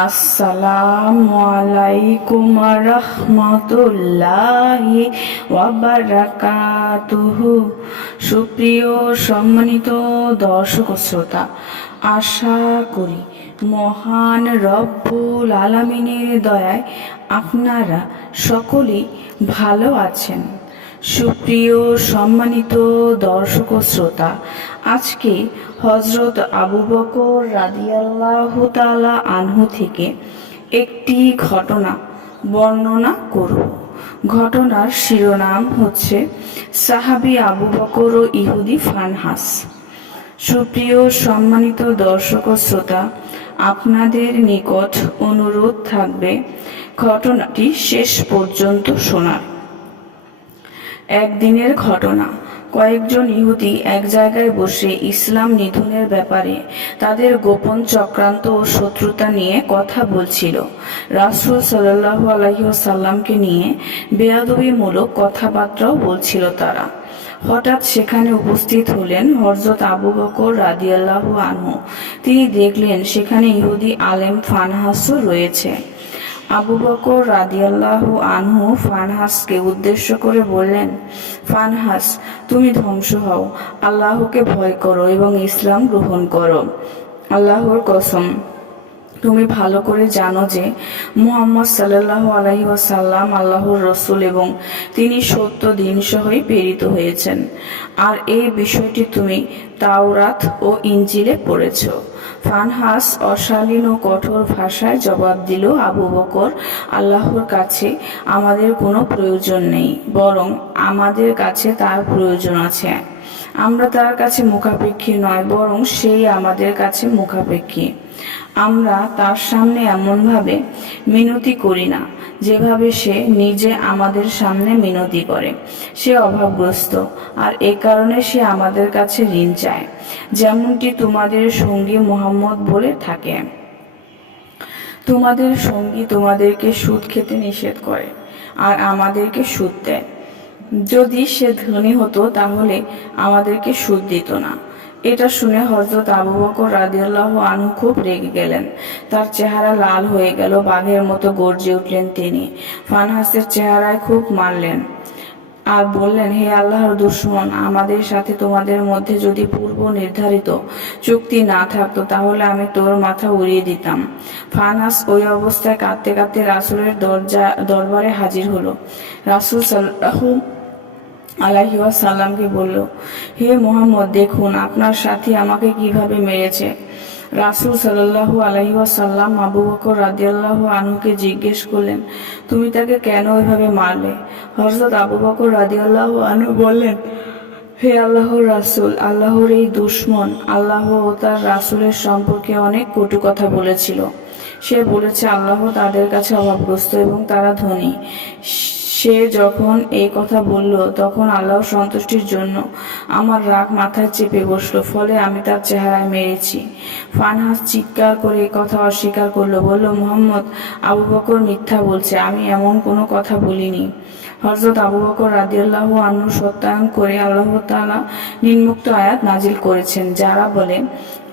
আসসালামু আলাইকুম রহমতুল্লাহি ওয়া বারাকাতুহু। সুপ্রিয় সম্মানিত দর্শক শ্রোতা, আশা করি মহান রব্বুল আলামিনের দয়ায় আপনারা সকলেই ভালো আছেন। সুপ্রিয় সম্মানিত দর্শক শ্রোতা, আজকে হযরত আবু বকর রাদিয়াল্লাহু তাআলা আনহু থেকে একটি ঘটনা বর্ণনা করব। ঘটনার শিরোনাম হচ্ছে সাহাবী আবু বকর ও ইহুদি ফানহাস। সুপ্রিয় সম্মানিত দর্শক শ্রোতা, আপনাদের নিকট অনুরোধ থাকবে ঘটনাটি শেষ পর্যন্ত শোনার। একদিনের ঘটনা। কয়েকজন ইহুদি এক জায়গায় বসে ইসলাম নিধনের ব্যাপারে তাদের গোপন চক্রান্ত ও শত্রুতা নিয়ে কথা বলছিল। রাসূল সাল্লাল্লাহু আলাইহি ওয়াসাল্লামকে নিয়ে বেয়াদবিমূলক কথাবার্তাও বলছিল তারা। হঠাৎ সেখানে উপস্থিত হলেন হযরত আবু বকর রাদিয়াল্লাহু আনহু। তিনি দেখলেন সেখানে ইহুদি আলেম ফানহাসও রয়েছে। আবু বকর রাদিয়াল্লাহু আনহু ফানহাসকে উদ্দেশ্য করে বললেন, ফানহাস, তুমি ধ্বংস হও, আল্লাহকে ভয় করো এবং ইসলাম গ্রহণ করো। আল্লাহর কসম, তুমি ভালো করে জানো যে মুহাম্মদ সাল্লাল্লাহু আলাইহি ওয়াসাল্লাম আল্লাহর রসূল এবং তিনি সত্য দিন সহই প্রেরিত হয়েছেন। আর এই বিষয়টি তুমি তাওরাত ও ইনজিলে পড়েছ। ফানহাস অশালীন ও কঠোর ভাষায় জবাব দিল, আবু বকর, আল্লাহর কাছে আমাদের কোনো প্রয়োজন নেই, বরং আমাদের কাছে তার প্রয়োজন আছে। আমরা তার কাছে মুখাপেক্ষী নয়, বরং সেই আমাদের কাছে মুখাপেক্ষী। আমরা তার সামনে এমনভাবে মিনতি করি না যেভাবে সে নিজে আমাদের সামনে মিনতি করে। সে অভাবগ্রস্ত, আর এ কারণে সে আমাদের কাছে ঋণ চায়, যেমনটি তোমাদের সঙ্গী মুহাম্মদ বলে থাকে। তোমাদের সঙ্গী তোমাদেরকে সুদ খেতে নিষেধ করে আর আমাদেরকে সুদ দেয়। যদি সে ধনী হতো তাহলে আমাদেরকে সুদ দিত না। এটা শুনে হযরত আবু বকর রাদিয়াল্লাহু আনহু খুব রেগে গেলেন। তার চেহারা লাল হয়ে গেল, বাঘের মতো গর্জে উঠলেন তিনি। ফানহাসের চেহারায় খুব মারলেন আর বললেন, হে আল্লাহর দুশমন, আমাদের সাথে তোমাদের মধ্যে যদি পূর্ব নির্ধারিত চুক্তি না থাকতো তাহলে আমি তোর মাথা উড়িয়ে দিতাম। ফানহাস ওই অবস্থায় কাঁদতে কাঁদতে রাসূলের দরবারে হাজির হলো। রাসূল সাল্লাল্লাহু আলাইহি ওয়াসাল্লামকে বলল, হে মুহাম্মদ, দেখুন আপনার সাথী আমাকে কিভাবে মেরেছে। রাসূল সাল্লাল্লাহু আলাইহি ওয়াসাল্লাম আবু বকর রাদিয়াল্লাহু আনহুকে জিজ্ঞেস করলেন, তুমি তাকে কেন এভাবে মারলে? হযরত আবু বকর রাদিয়াল্লাহু আনহু বললেন, হে আল্লাহর রাসূল, আল্লাহর এই দুশমন আল্লাহ ও তার রাসূলের সম্পর্কে অনেক কটু কথা বলেছিল। সে বলেছে আল্লাহ তাদের কাছে অভাবগ্রস্ত এবং তারা ধনী। সে যখন এই কথা বলল তখন আল্লাহর সন্তুষ্টির জন্য আমার রাগ মাথায় চেপে বসলো, ফলে আমি তার চেহারায় মেরেছি। ফানহাস চিৎকার করে এই কথা অস্বীকার করলো, বলল, মুহাম্মদ, আবু বকর মিথ্যা বলছে, আমি এমন কোনো কথা বলিনি। হযরত আবু বকর রাদিয়াল্লাহু আনহু সত্যায়ন করে আল্লাহ তাআলা নিম্নোক্ত আয়াত নাজিল করেছেন, যারা বলে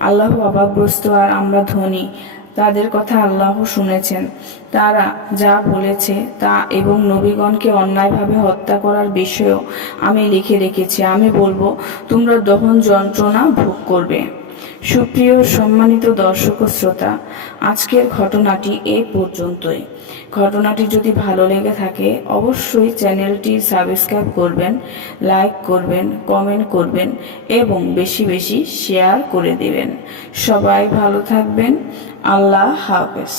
আল্লাহ অভাবগ্রস্ত আর আমরা ধনী, তাদের কথা আল্লাহ শুনেছেন। তারা যা বলেছে তা এবং নবীগণকে অন্যায়ভাবে হত্যা করার বিষয়েও আমি লিখে রেখেছি। আমি বলবো, তোমরা দহন যন্ত্রণা ভোগ করবে। সুপ্রিয় সম্মানিত দর্শক ও শ্রোতা, আজকের ঘটনাটি এই পর্যন্তই। ঘটনাটি যদি ভালো লেগে থাকে অবশ্যই চ্যানেলটি সাবস্ক্রাইব করবেন, লাইক করবেন, কমেন্ট করবেন এবং বেশি বেশি শেয়ার করে দেবেন। সবাই ভালো থাকবেন। আল্লাহ হাফেজ।